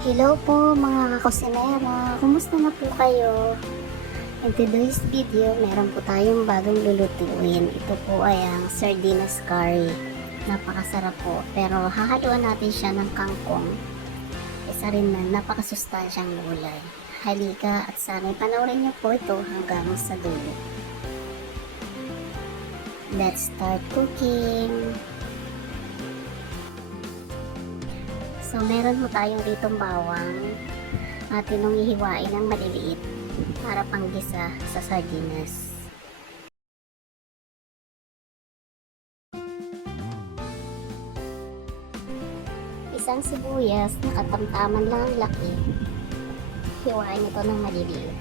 Hello po mga kakusinera, kumusta na po kayo? In today's video, meron po tayong bagong lulutuin. Ito po ay ang sardinas curry. Napakasarap po, pero hahaluan natin siya ng kangkong. Isa rin na napakasustansyang gulay. Halika at sana'y panoorin niyo po ito hanggang sa dulo. Let's start cooking! So, meron mo tayong ditong bawang at tinong ihiwain ng maliliit para panggisa sa sardinas. Isang sibuyas na katamtaman lang ang laki. Hiwain ito ng maliliit.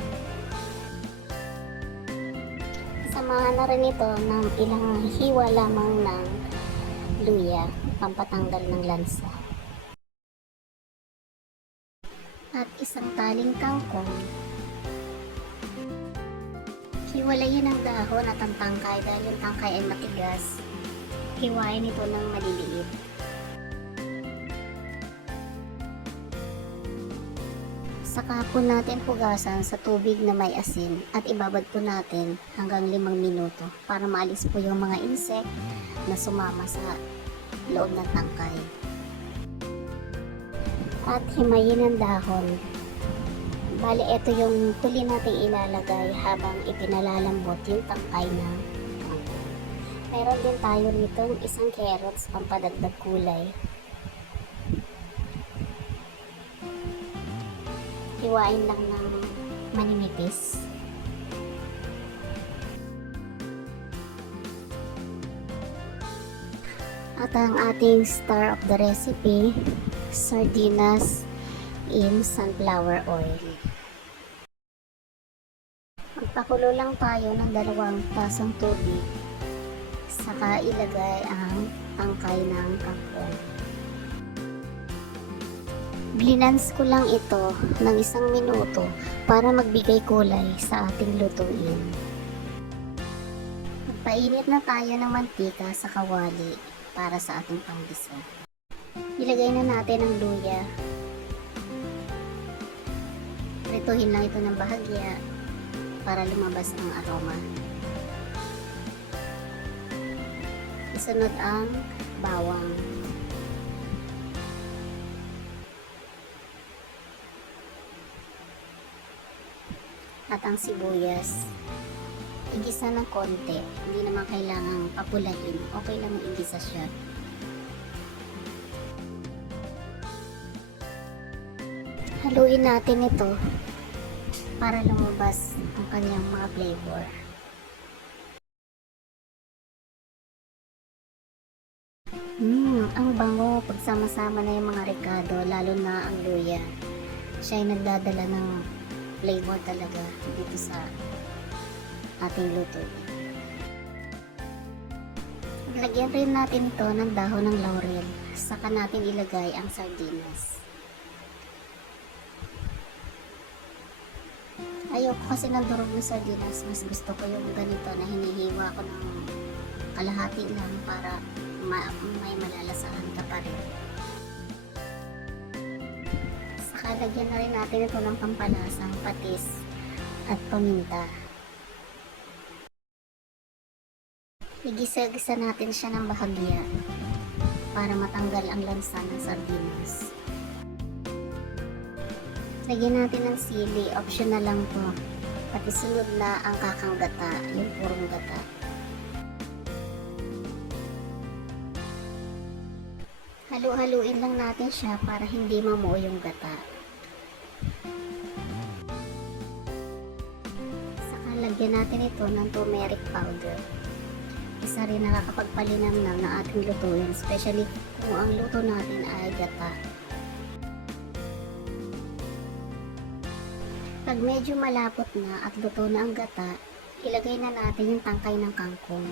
Samahan na rin ito ng ilang hiwa lamang ng luya, pampatanggal ng lansa. At isang taling kangkong. Hiwalayin ang dahon at ang tangkay dahil yung tangkay ay matigas. Hiwain ito ng maliliit. Saka po natin pugasan sa tubig na may asin at ibabad po natin hanggang 5 minuto para maalis po yung mga insect na sumama sa loob ng tangkay. At himayin ang dahon. Bali, ito yung huli nating ilalagay habang ipinalalambot yung tangkay na kangkong. Meron din tayo nitong isang carrots pampadagdag kulay. Hiwain lang ng maninipis. At ang ating star of the recipe, sardinas in sunflower oil. Magpakulo lang tayo ng 2 tasang tubig, saka ilagay ang tangkay ng kangkong. Blinans ko lang ito ng 1 minuto para magbigay kulay sa ating lutuin. Magpainit na tayo ng mantika sa kawali para sa ating panggisa. Ilagay na natin ang luya. Prituhin lang ito ng bahagya para lumabas ang aroma. Isunod ang bawang. At ang sibuyas. Igisa ng konti. Hindi naman kailangang papulahin. Okay lang igisa siya. Haluin natin ito para lumabas ang kanyang mga flavor. Ang bango pagsama-sama na yung mga rekado, lalo na ang luya. Siya ay nagdadala ng flavor talaga dito sa ating luto. Lagyan rin natin ito ng dahon ng laurel. Saka natin ilagay ang sardinas. Ayoko kasi ng durog ng sardinas. Mas gusto ko yung ganito na hinihiwa ko ng kalahati lang para may malalasahan ka pa rin. Saka lagyan na rin natin ito ng pampalasang patis at paminta. Igisa-gisa natin siya ng bahagya para matanggal ang lansa ng sardinas. Lagyan natin ng sili, optional lang to. At isunod na ang kakang gata, yung purong gata. Halu-haluin lang natin siya para hindi mamuo yung gata. Saka lagyan natin ito ng turmeric powder. Isa rin nakakapagpalinamnam ng ating lutuin, especially kung ang luto natin ay gata. Pag medyo malapot na at luto na ang gata, ilagay na natin yung tangkay ng kangkong.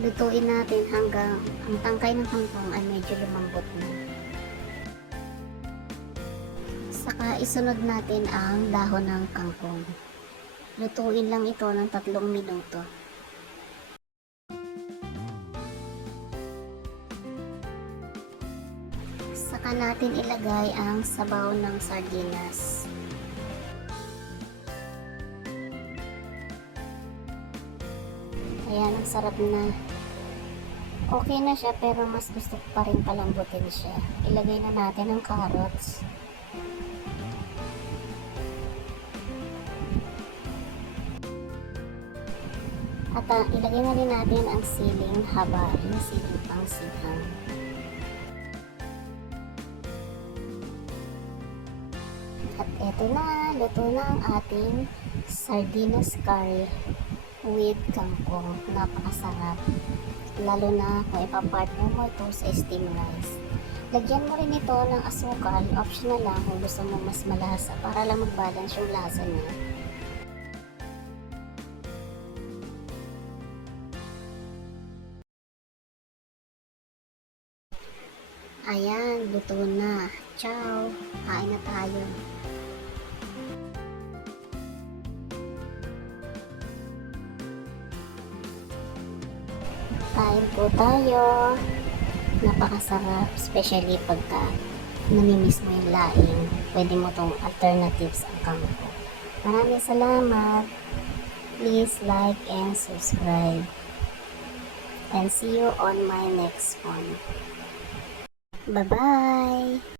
Lutuin natin hanggang ang tangkay ng kangkong ay medyo lumambot na. Saka isunod natin ang dahon ng kangkong. Lutuin lang ito ng 3 minuto. Saka natin ilagay ang sabaw ng sardinas. Ayan, ang sarap na. Okay na siya pero mas gusto ko pa rin palambutin siya. Ilagay na natin ang carrots. At ilagay na rin natin ang siling haba, yung siling pang sihang. At eto na, luto na ang ating sardinas curry with kangkong. Napakasarap. Lalo na kung ipapartner mo ito sa steam rice. Lagyan mo rin ito ng asukal, optional lang kung gusto mo mas malasa para lang mag-balance yung lasa niya. Ayan, luto na. Ciao! Kain na tayo. Kain po tayo. Napakasarap, especially pagka namimiss mo yung laing. Pwede mo tong alternatives ang kangkong. Maraming salamat. Please like and subscribe. And see you on my next one. Bye-bye!